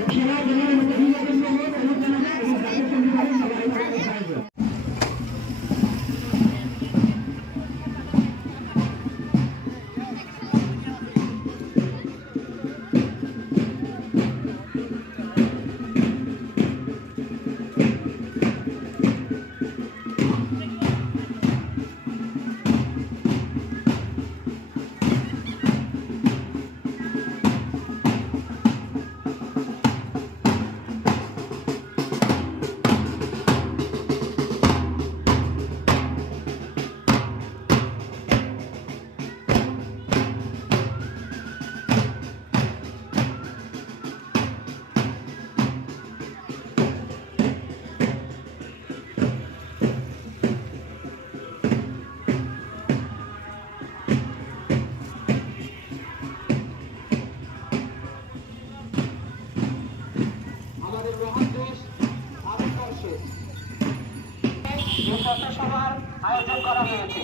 আমাদের এই সভার আয়োজন করা হয়েছে।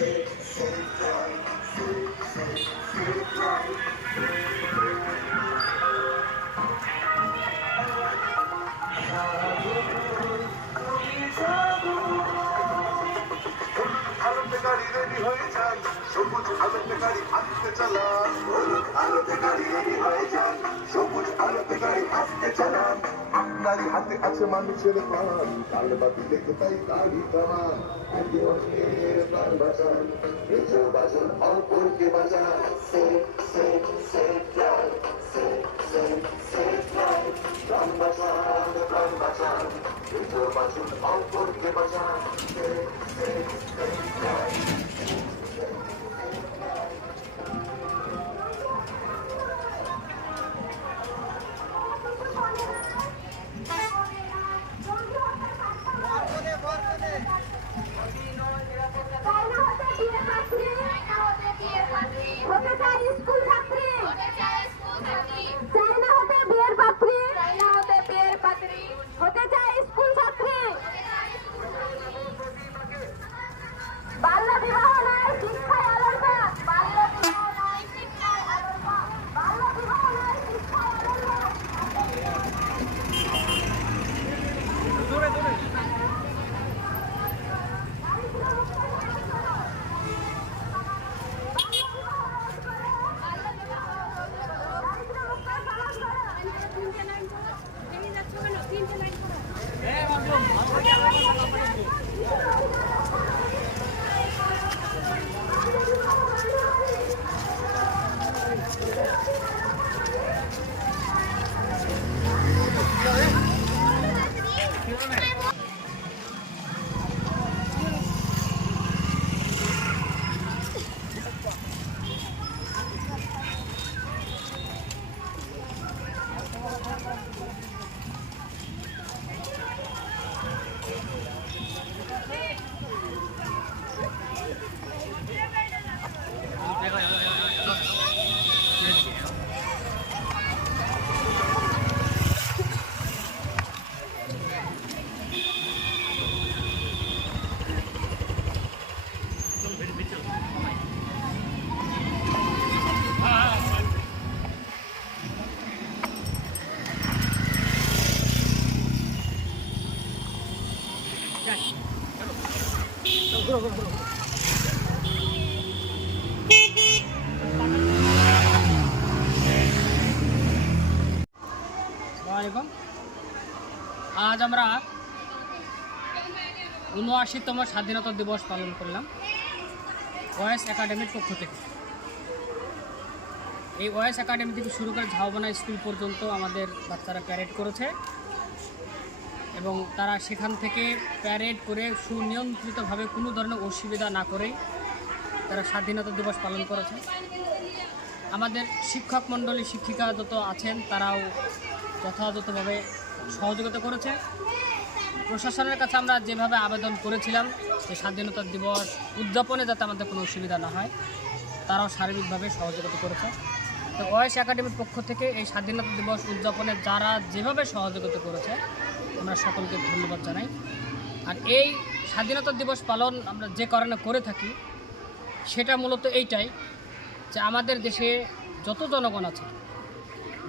আলোতে আসতে চালান আপনারই হাতে আছে মানুষের প্রাণ। কাল বাতি দেখে তাই গাড়ি থামান একে অন্যের প্রাণ বাঁচান নিজেও বাঁচান অপরকে বাঁচান safe safe safe drive safe safe safe drive প্রাণ বাঁচান প্রাণ বাঁচান। আজ আমরা উনআশিতম স্বাধীনতা দিবস পালন করলাম ওয়েস একাডেমির পক্ষ থেকে। এই ওয়েস একাডেমি থেকে শুরু করে ঝাউবানা স্কুল পর্যন্ত আমাদের বাচ্চারা প্যারেড করেছে। এবং তারা সেখান থেকে প্যারেড করে সুনিয়ন্ত্রিতভাবে কোনো ধরনের অসুবিধা না করেই তারা স্বাধীনতা দিবস পালন করেছে। আমাদের শিক্ষক মণ্ডলী শিক্ষিকা যত আছেন, তারাও যথাযথভাবে সহযোগিতা করেছে। প্রশাসনের কাছে আমরা যেভাবে আবেদন করেছিলাম যে স্বাধীনতা দিবস উদযাপনে যাতে আমাদের কোনো অসুবিধা না হয়, তারাও সার্বিকভাবে সহযোগিতা করেছে। তো ওয়েস একাডেমির পক্ষ থেকে এই স্বাধীনতা দিবস উদযাপনে যারা যেভাবে সহযোগিতা করেছে আমরা সকলকে ধন্যবাদ জানাই। আর এই স্বাধীনতা দিবস পালন আমরা যে কারণে করে থাকি, সেটা মূলত এইটাই যে আমাদের দেশে যত জনগণ আছে,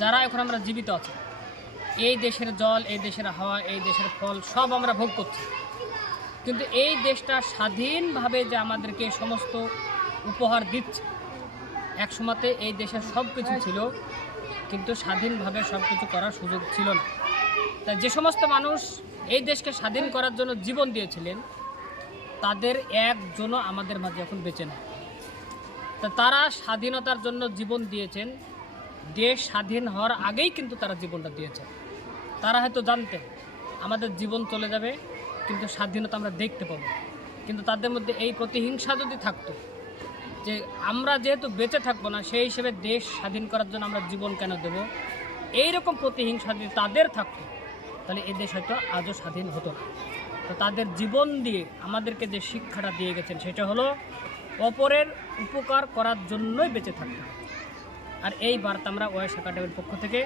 যারা এখন আমরা জীবিত আছি, এই দেশের জল, এই দেশের হাওয়া, এই দেশের ফল সব আমরা ভোগ করছি। কিন্তু এই দেশটা স্বাধীনভাবে যে আমাদেরকে সমস্ত উপহার দিচ্ছে এক সময়তে এই দেশের সব কিছু ছিল, কিন্তু স্বাধীনভাবে সব কিছু করার সুযোগ ছিল না। তাই যে সমস্ত মানুষ এই দেশকে স্বাধীন করার জন্য জীবন দিয়েছিলেন, তাদের একজনও আমাদের মাঝে এখন বেঁচে নেই। তা তারা স্বাধীনতার জন্য জীবন দিয়েছেন, দেশ স্বাধীন হওয়ার আগেই কিন্তু তারা জীবনটা দিয়েছেন তারা হয়তো জানতেন, আমাদের জীবন চলে যাবে, কিন্তু স্বাধীনতা আমরা দেখতে পাবো। কিন্তু তাদের মধ্যে এই প্রতিহিংসা যদি থাকতো, যে আমরা যেহেতু বেঁচে থাকব না, সেই হিসেবে দেশ স্বাধীন করার জন্য আমরা জীবন কেন দেব? এই রকম প্রতিহিংসা যদি তাদের থাকতো তাহলে এই দেশ হয়তো আজও স্বাধীন হতো না। তো তাদের জীবন দিয়ে আমাদেরকে যে শিক্ষাটা দিয়ে গেছেন, সেটা হলো অপরের উপকার করার জন্যই বেঁচে থাকতে আর এই বার্তা আমরা ওয়েস একাডেমির পক্ষ থেকে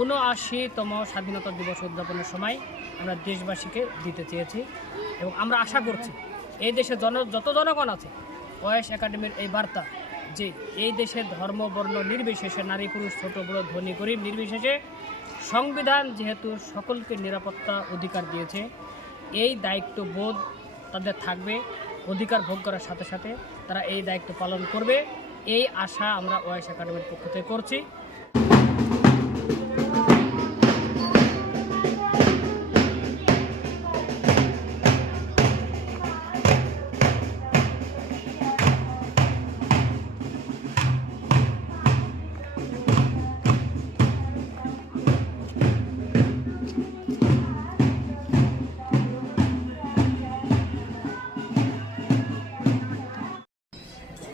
উনআশিতম স্বাধীনতা দিবস উদযাপনের সময় আমরা দেশবাসীকে দিতে চেয়েছি এবং আমরা আশা করছি এই দেশে জন, যত জনগণ আছে ওয়েস একাডেমির এই বার্তা যে এই দেশের ধর্ম, বর্ণ নির্বিশেষে নারী, পুরুষ, ছোট, বড়, ধনী, গরিব নির্বিশেষে সংবিধান যেহেতু সকলকে নিরাপত্তা অধিকার দিয়েছে, এই দায়িত্ব বোধ তাদের থাকবে, অধিকার ভোগ করার সাথে সাথে তারা এই দায়িত্ব পালন করবে। এই আশা আমরা ওয়েস একাডেমির পক্ষ থেকে করছি।